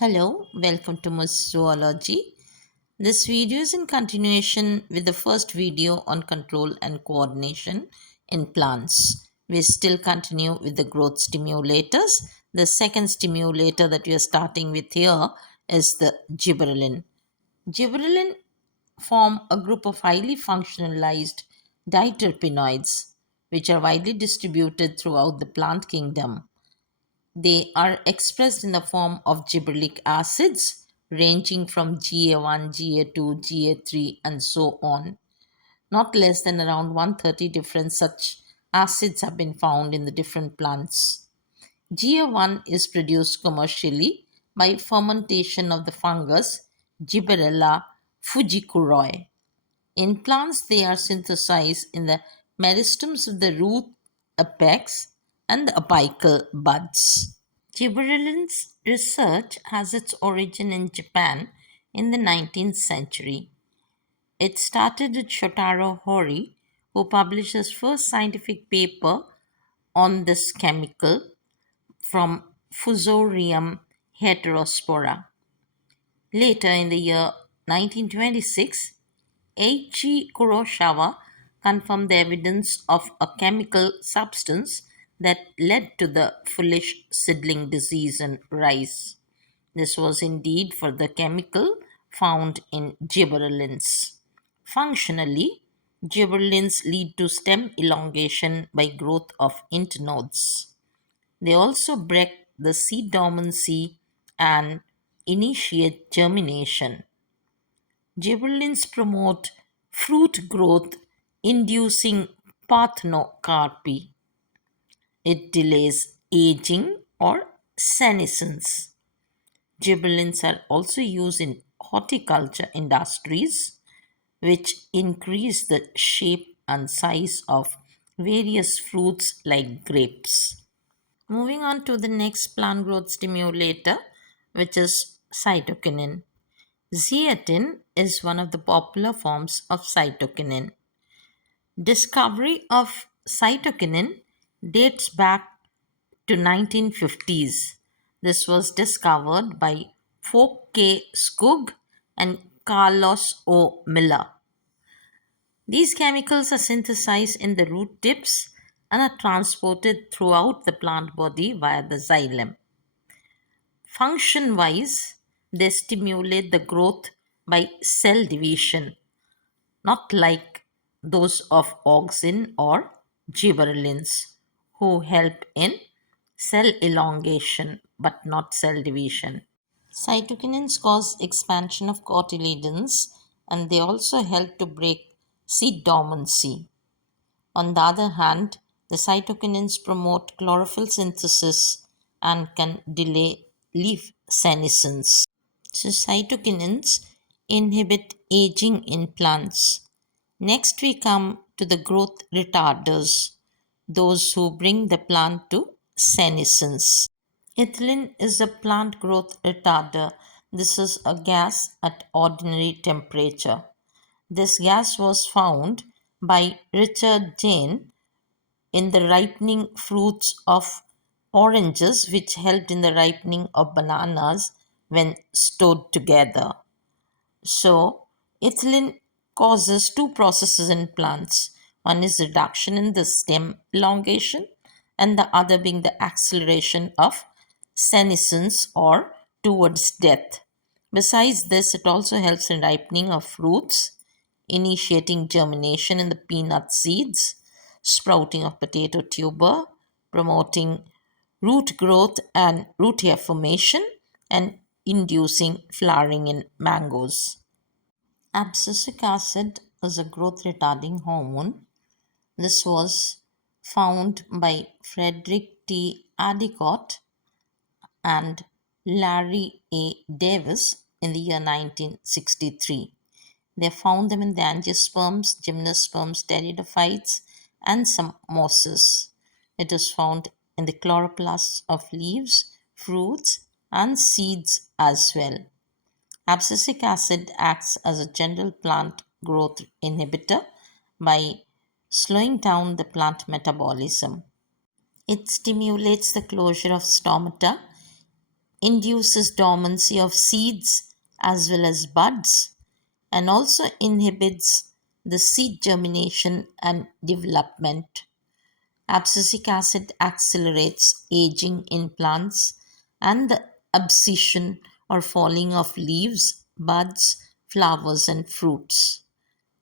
Hello, welcome to my zoology. This video is in continuation with the first video on control and coordination in plants. We still continue with the growth stimulators. The second stimulator that we are starting with here is the gibberellin. Gibberellin form a group of highly functionalized diterpenoids which are widely distributed throughout the plant kingdom. They are expressed in the form of gibberellic acids ranging from GA1, GA2, GA3, and so on. Not less than around 130 different such acids have been found in the different plants. GA1 is produced commercially by fermentation of the fungus Gibberella fujikuroi. In plants, they are synthesized in the meristems of the root apex and the apical buds. Gibberellins research has its origin in Japan in the 19th century. It started with Shotaro Hori, who published his first scientific paper on this chemical from Fusarium heterospora. Later in the year 1926, Eiichi Kurosawa confirmed the evidence of a chemical substance that led to the foolish seedling disease in rice. This was indeed for the chemical found in gibberellins. Functionally, gibberellins lead to stem elongation by growth of internodes. They also break the seed dormancy and initiate germination. Gibberellins promote fruit growth, inducing parthenocarpy. It delays aging or senescence. Gibberellins are also used in horticulture industries, which increase the shape and size of various fruits like grapes. Moving on to the next plant growth stimulator, which is cytokinin. Zeatin is one of the popular forms of cytokinin. Discovery of cytokinin dates back to 1950s. This was discovered by Folk K. Skug and Carlos O. Miller. These chemicals are synthesized in the root tips and are transported throughout the plant body via the xylem. Function wise, they stimulate the growth by cell division, not like those of auxin or gibberellins, who help in cell elongation but not cell division. Cytokinins cause expansion of cotyledons and they also help to break seed dormancy. On the other hand, the cytokinins promote chlorophyll synthesis and can delay leaf senescence. So, cytokinins inhibit aging in plants. Next, we come to the growth retarders, those who bring the plant to senescence. Ethylene is a plant growth retarder. This is a gas at ordinary temperature. This gas was found by Richard Jane in the ripening fruits of oranges, which helped in the ripening of bananas when stored together. So, ethylene causes two processes in plants. One is reduction in the stem elongation, and the other being the acceleration of senescence or towards death. Besides this, it also helps in ripening of fruits, initiating germination in the peanut seeds, sprouting of potato tuber, promoting root growth and root hair formation, and inducing flowering in mangoes. Abscisic acid is a growth retarding hormone. This was found by Frederick T. Adicott and Larry A. Davis in the year 1963. They found them in the angiosperms, gymnosperms, pteridophytes, and some mosses. It is found in the chloroplasts of leaves, fruits, and seeds as well. Abscisic acid acts as a general plant growth inhibitor by slowing down the plant metabolism. It stimulates the closure of stomata, induces dormancy of seeds as well as buds, and also inhibits the seed germination and development. Abscisic acid accelerates aging in plants and the abscission or falling of leaves, buds, flowers, and fruits.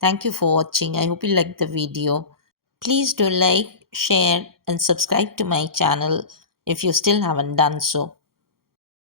Thank you for watching. I hope you liked the video. Please do like, share, and subscribe to my channel if you still haven't done so.